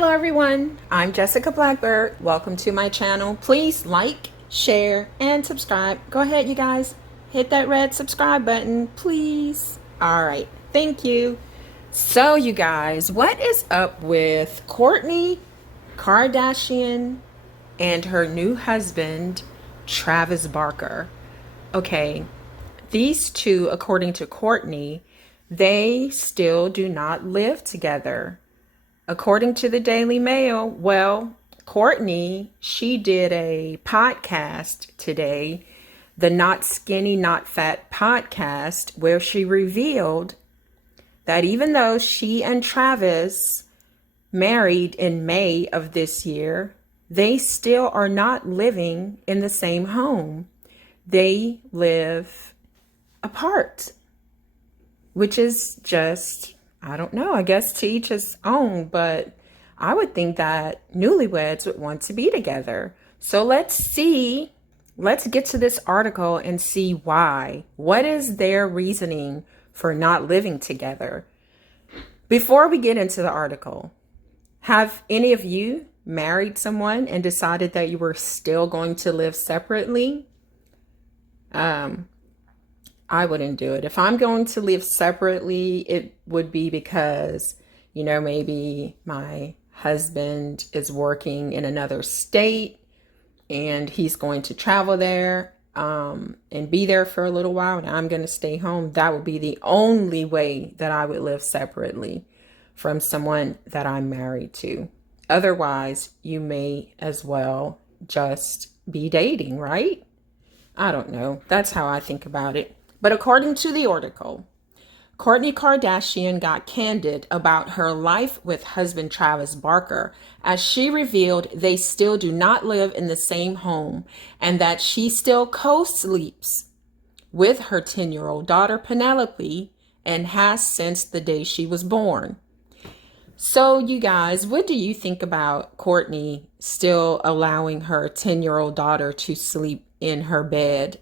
Hello everyone, I'm Jessica Blackbird. Welcome to my channel. Please like, share, and subscribe. Go ahead, you guys. Hit that red subscribe button, please. All right, thank you. So you guys, what is up with Kourtney Kardashian and her new husband, Travis Barker? Okay, these two, according to Kourtney, they still do not live together. According to the Daily Mail, well, Kourtney, she did a podcast today, the Not Skinny, Not Fat podcast, where she revealed that even though she and Travis married in May of this year, they still are not living in the same home. They live apart, which is just, I don't know, I guess to each his own, but I would think that newlyweds would want to be together. So let's get to this article and see why. What is their reasoning for not living together? Before we get into the article, have any of you married someone and decided that you were still going to live separately? I wouldn't do it. If I'm going to live separately, it would be because, maybe my husband is working in another state and he's going to travel there and be there for a little while, and I'm going to stay home. That would be the only way that I would live separately from someone that I'm married to. Otherwise, you may as well just be dating, right? I don't know. That's how I think about it. But according to the article, Kourtney Kardashian got candid about her life with husband Travis Barker as she revealed they still do not live in the same home and that she still co-sleeps with her 10-year-old daughter Penelope and has since the day she was born. So you guys, what do you think about Kourtney still allowing her 10-year-old daughter to sleep in her bed?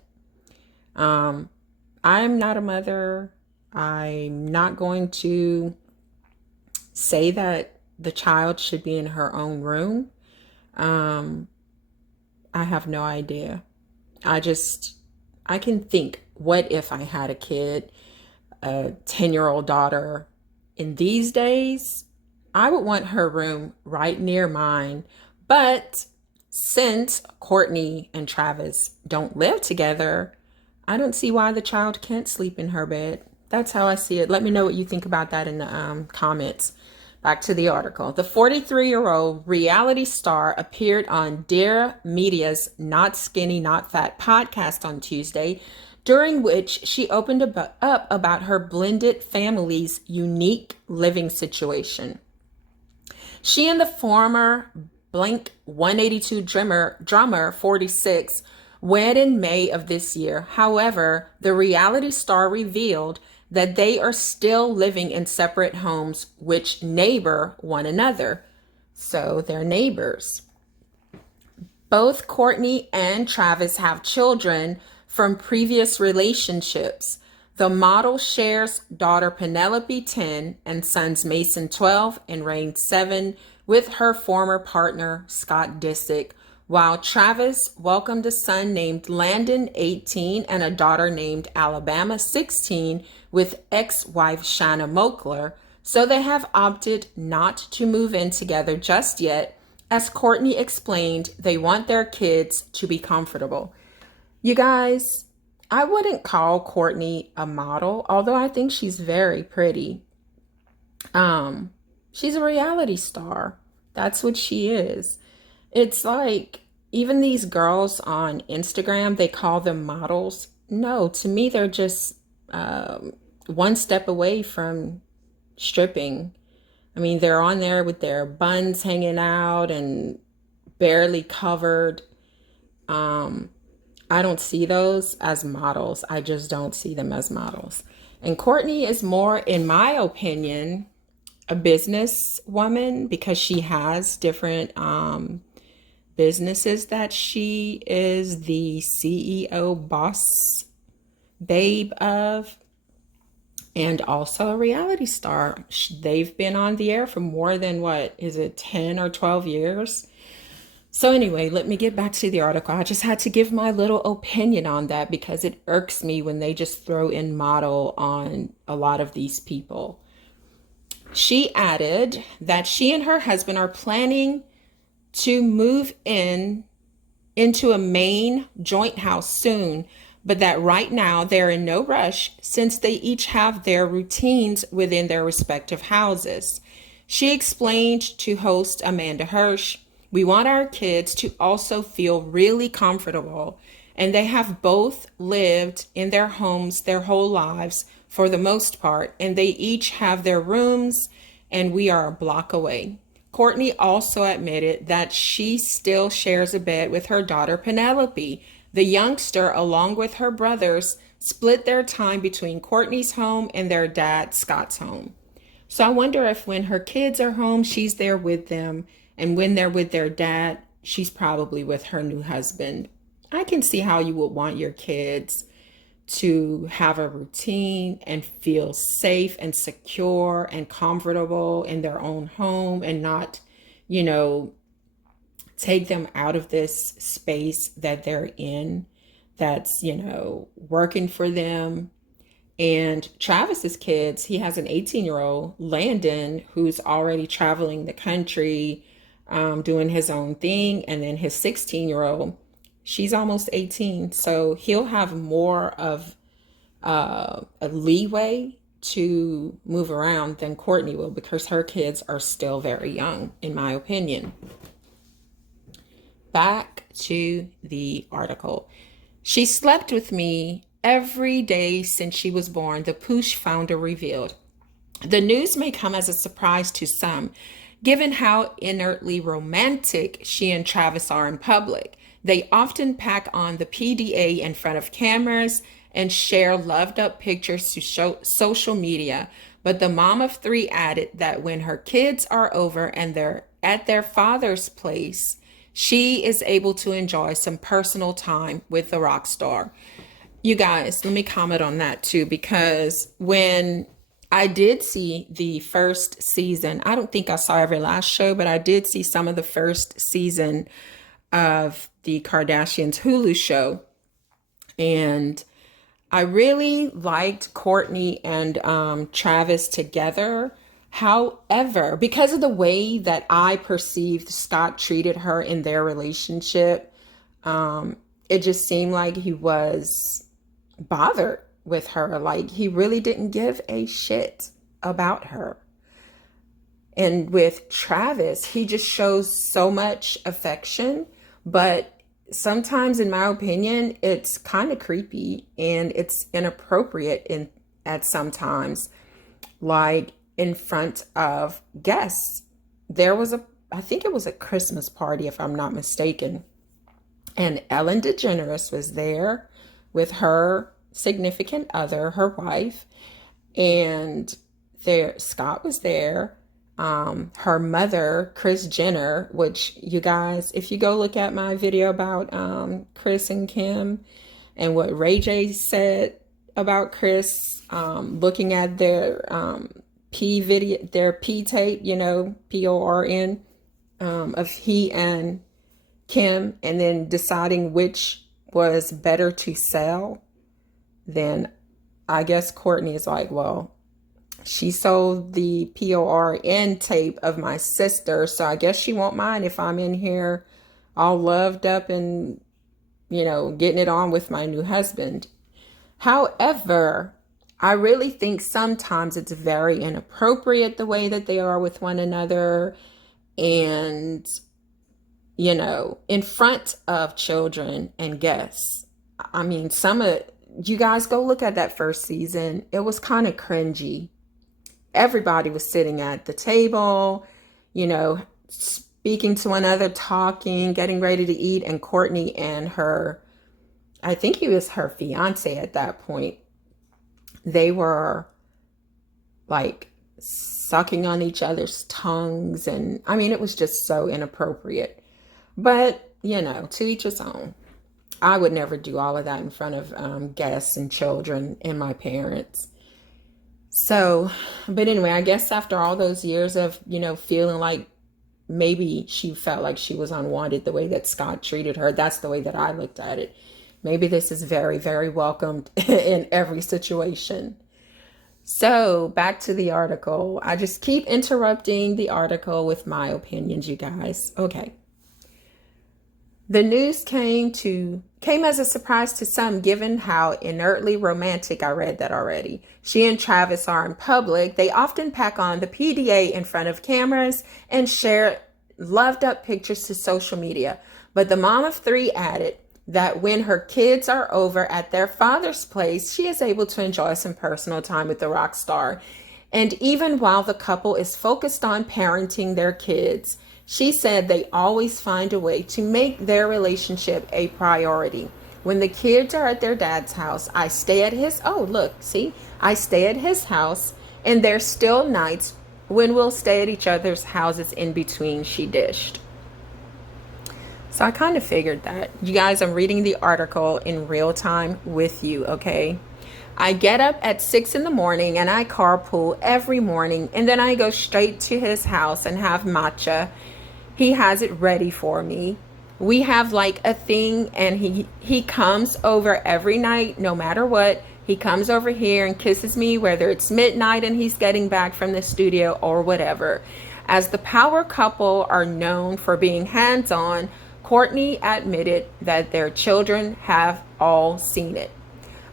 I'm not a mother. I'm not going to say that the child should be in her own room. I have no idea. I can think, what if I had a kid, a 10-year-old daughter in these days? I would want her room right near mine. But since Kourtney and Travis don't live together, I don't see why the child can't sleep in her bed. That's how I see it. Let me know what you think about that in the comments. Back to the article. The 43-year-old reality star appeared on Dear Media's Not Skinny, Not Fat podcast on Tuesday, during which she opened up about her blended family's unique living situation. She and the former Blink 182 drummer 46 wed in May of this year. However, the reality star revealed that they are still living in separate homes which neighbor one another. So they're neighbors. Both Kourtney and Travis have children from previous relationships. The model shares daughter Penelope 10 and sons Mason 12 and Rain 7 with her former partner Scott Disick, while Travis welcomed a son named Landon 18 and a daughter named Alabama 16 with ex-wife Shanna Moakler. So they have opted not to move in together just yet. As Kourtney explained, they want their kids to be comfortable. You guys, I wouldn't call Kourtney a model, although I think she's very pretty. She's a reality star. That's what she is. It's like, even these girls on Instagram, they call them models. No, to me, they're just one step away from stripping. I mean, they're on there with their buns hanging out and barely covered. I don't see those as models. I just don't see them as models. And Kourtney is more, in my opinion, a business woman because she has different businesses that she is the CEO boss babe of. and also a reality star. They've been on the air for more than, what is it, 10 or 12 years? So anyway, let me get back to the article. I just had to give my little opinion on that because it irks me when they just throw in model on a lot of these people. She added that she and her husband are planning to move into a main joint house soon, but that right now they're in no rush since they each have their routines within their respective houses. She explained to host Amanda Hirsch, "We want our kids to also feel really comfortable, and they have both lived in their homes their whole lives for the most part, and they each have their rooms, and we are a block away." Kourtney also admitted that she still shares a bed with her daughter Penelope. The youngster, along with her brothers, split their time between Kourtney's home and their dad Scott's home. So I wonder if when her kids are home, she's there with them, and when they're with their dad, she's probably with her new husband. I can see how you would want your kids to have a routine and feel safe and secure and comfortable in their own home, and not, you know, take them out of this space that they're in that's, working for them. And Travis's kids, he has an 18-year-old, Landon, who's already traveling the country, doing his own thing. And then his 16-year-old, she's almost 18. So he'll have more of a leeway to move around than Kourtney will, because her kids are still very young, in my opinion. Back to the article. "She slept with me every day since she was born," the Poosh founder revealed. The news may come as a surprise to some, given how inertly romantic she and Travis are in public. They often pack on the PDA in front of cameras and share loved up pictures to social media. But the mom of three added that when her kids are over and they're at their father's place, she is able to enjoy some personal time with the rock star. You guys, let me comment on that too, because when I did see the first season, I don't think I saw every last show, but I did see some of the first season of the Kardashians Hulu show. And I really liked Kourtney and Travis together. However, because of the way that I perceived Scott treated her in their relationship, it just seemed like he was bothered with her. Like, he really didn't give a shit about her. And with Travis, he just shows so much affection, but sometimes, in my opinion, it's kind of creepy and it's inappropriate at sometimes, like in front of guests. There was I think it was a Christmas party, if I'm not mistaken, and Ellen DeGeneres was there with her significant other, her wife, and Scott was there. Her mother, Kris Jenner, which, you guys, if you go look at my video about Kris and Kim and what Ray J said about Kris, looking at their P video, their P tape, PORN, of he and Kim, and then deciding which was better to sell, then I guess Kourtney is like, well, she sold the PORN tape of my sister, so I guess she won't mind if I'm in here all loved up and, getting it on with my new husband. However, I really think sometimes it's very inappropriate the way that they are with one another, and, in front of children and guests. I mean, you guys go look at that first season. It was kind of cringy. Everybody was sitting at the table, speaking to one another, talking, getting ready to eat. And Kourtney and I think he was her fiance at that point, they were like sucking on each other's tongues. And I mean, it was just so inappropriate. But, to each his own. I would never do all of that in front of guests and children and my parents. So, but anyway, I guess after all those years of, feeling like maybe she felt like she was unwanted the way that Scott treated her, that's the way that I looked at it. Maybe this is very, very welcomed in every situation. So, back to the article. I just keep interrupting the article with my opinions, you guys. Okay. The news came as a surprise to some, given how inertly romantic. I read that already. She and Travis are in public. They often pack on the PDA in front of cameras and share loved up pictures to social media. But the mom of three added that when her kids are over at their father's place, she is able to enjoy some personal time with the rock star. And even while the couple is focused on parenting their kids, she said they always find a way to make their relationship a priority. When the kids are at their dad's house, I stay at his, I stay at his house, and there's still nights when we'll stay at each other's houses in between, she dished. So I kind of figured that. You guys, I'm reading the article in real time with you, okay? I get up at 6 in the morning and I carpool every morning, and then I go straight to his house and have matcha. He has it ready for me. We have like a thing, and he comes over every night, no matter what. He comes over here and kisses me, whether it's midnight and he's getting back from the studio or whatever. As the power couple are known for being hands-on, Kourtney admitted that their children have all seen it.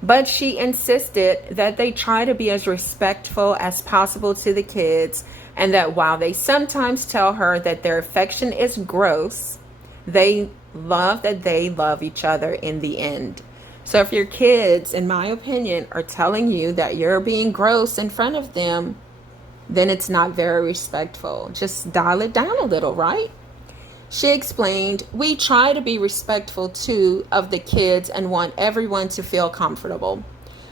But she insisted that they try to be as respectful as possible to the kids, and that while they sometimes tell her that their affection is gross, they love each other in the end. So if your kids, in my opinion, are telling you that you're being gross in front of them, then it's not very respectful. Just dial it down a little, right? She explained, we try to be respectful too of the kids and want everyone to feel comfortable.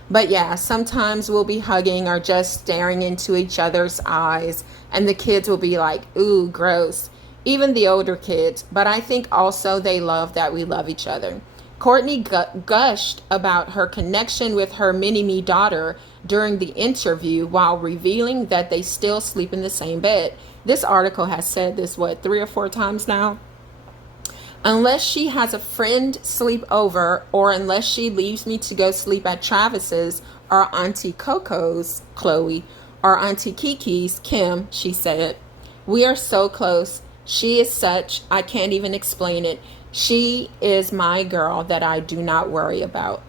But yeah, sometimes we'll be hugging or just staring into each other's eyes, and the kids will be like, ooh, gross. Even the older kids. But I think also they love that we love each other. Kourtney gushed about her connection with her mini-me daughter during the interview, while revealing that they still sleep in the same bed. This article has said this, 3 or 4 times now? Unless she has a friend sleep over, or unless she leaves me to go sleep at Travis's or Auntie Coco's, Chloe, or Auntie Kiki's, Kim, she said. We are so close. She is such, I can't even explain it. She is my girl that I do not worry about.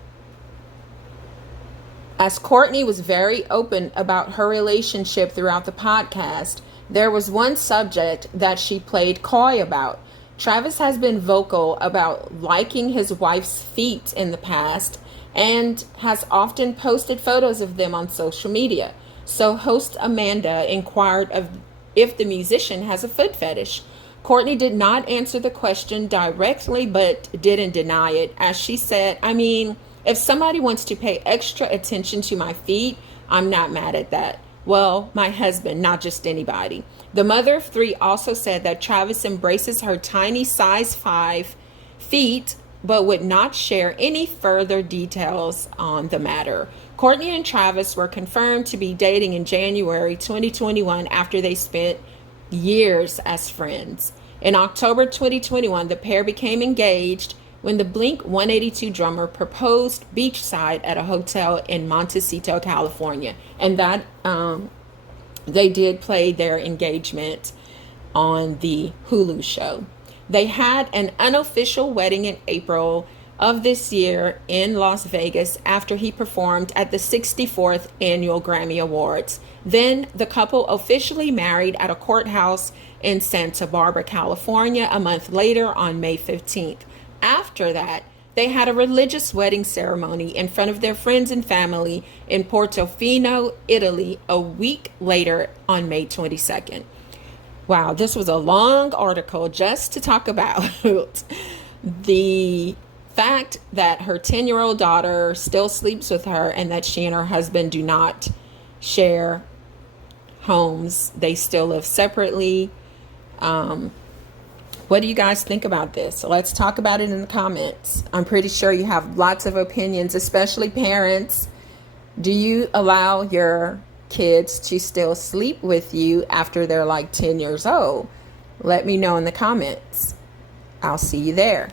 As Kourtney was very open about her relationship throughout the podcast, there was one subject that she played coy about. Travis has been vocal about liking his wife's feet in the past and has often posted photos of them on social media. So host Amanda inquired of if the musician has a foot fetish. Kourtney did not answer the question directly, but didn't deny it. As she said, I mean, if somebody wants to pay extra attention to my feet, I'm not mad at that. Well, my husband, not just anybody. The mother of three also said that Travis embraces her tiny size 5 feet, but would not share any further details on the matter. Kourtney and Travis were confirmed to be dating in January 2021 after they spent years as friends. In October 2021, the pair became engaged when the Blink-182 drummer proposed beachside at a hotel in Montecito, California. And that they did play their engagement on the Hulu show. They had an unofficial wedding in April of this year in Las Vegas after he performed at the 64th Annual Grammy Awards. Then the couple officially married at a courthouse in Santa Barbara, California, a month later on May 15th. After that, they had a religious wedding ceremony in front of their friends and family in Portofino, Italy, a week later on May 22nd. Wow, this was a long article just to talk about the fact that her 10-year-old daughter still sleeps with her and that she and her husband do not share homes. They still live separately. What do you guys think about this? Let's talk about it in the comments. I'm pretty sure you have lots of opinions, especially parents. Do you allow your kids to still sleep with you after they're like 10 years old? Let me know in the comments. I'll see you there.